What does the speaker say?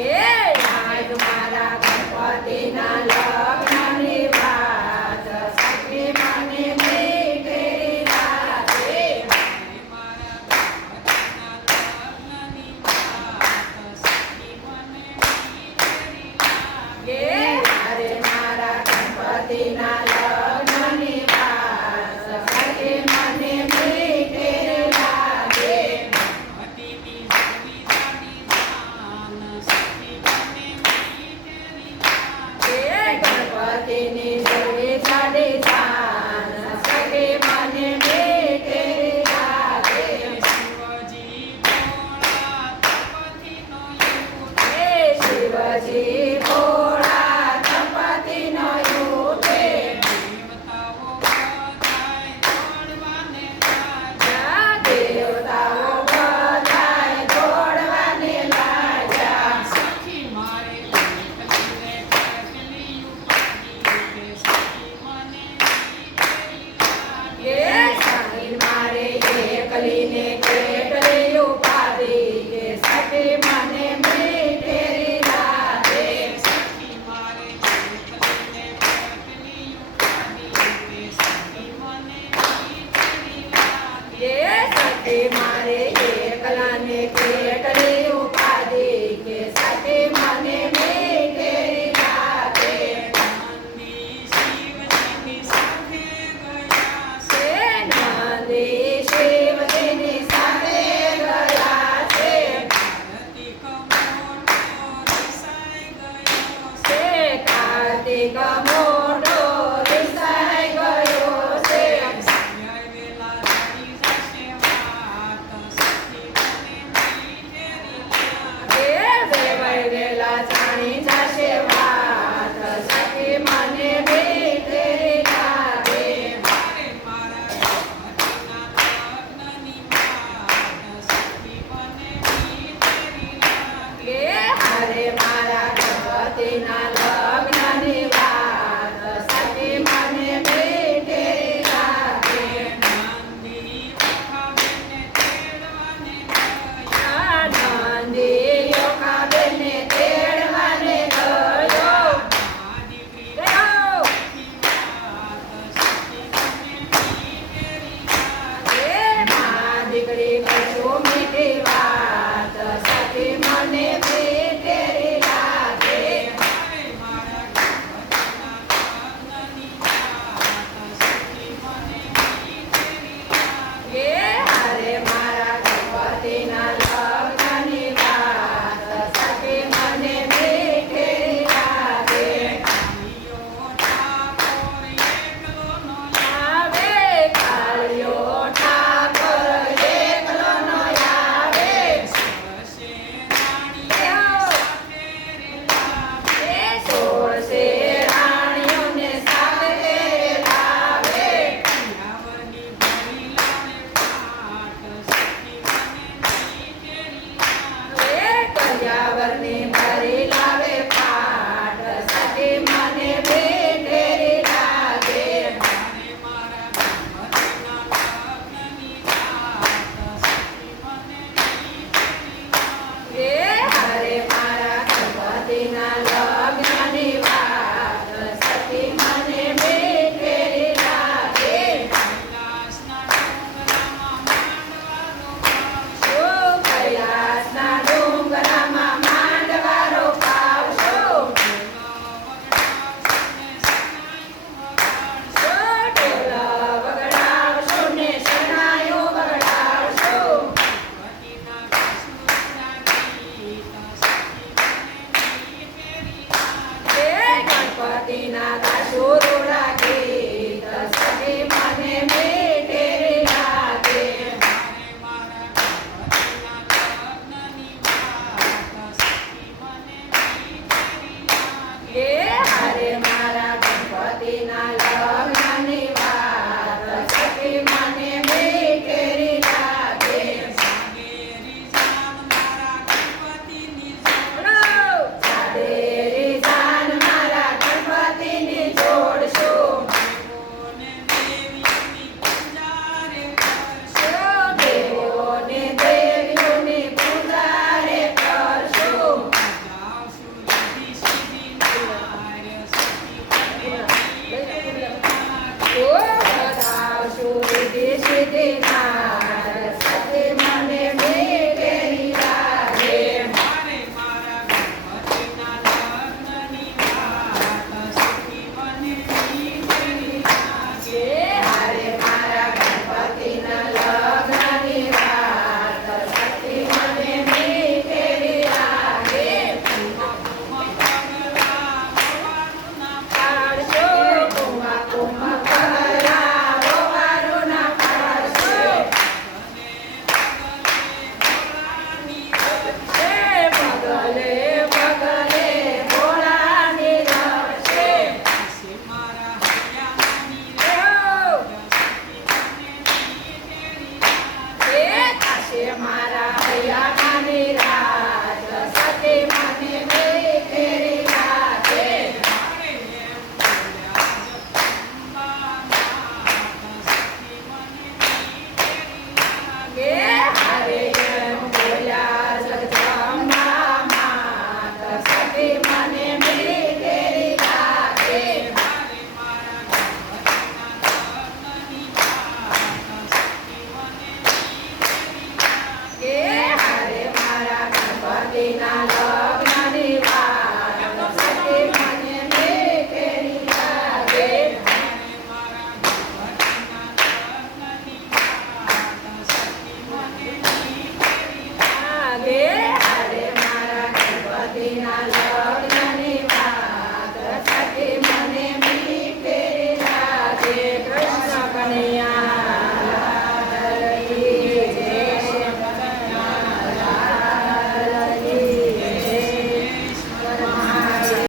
Ei! Mais pode ir.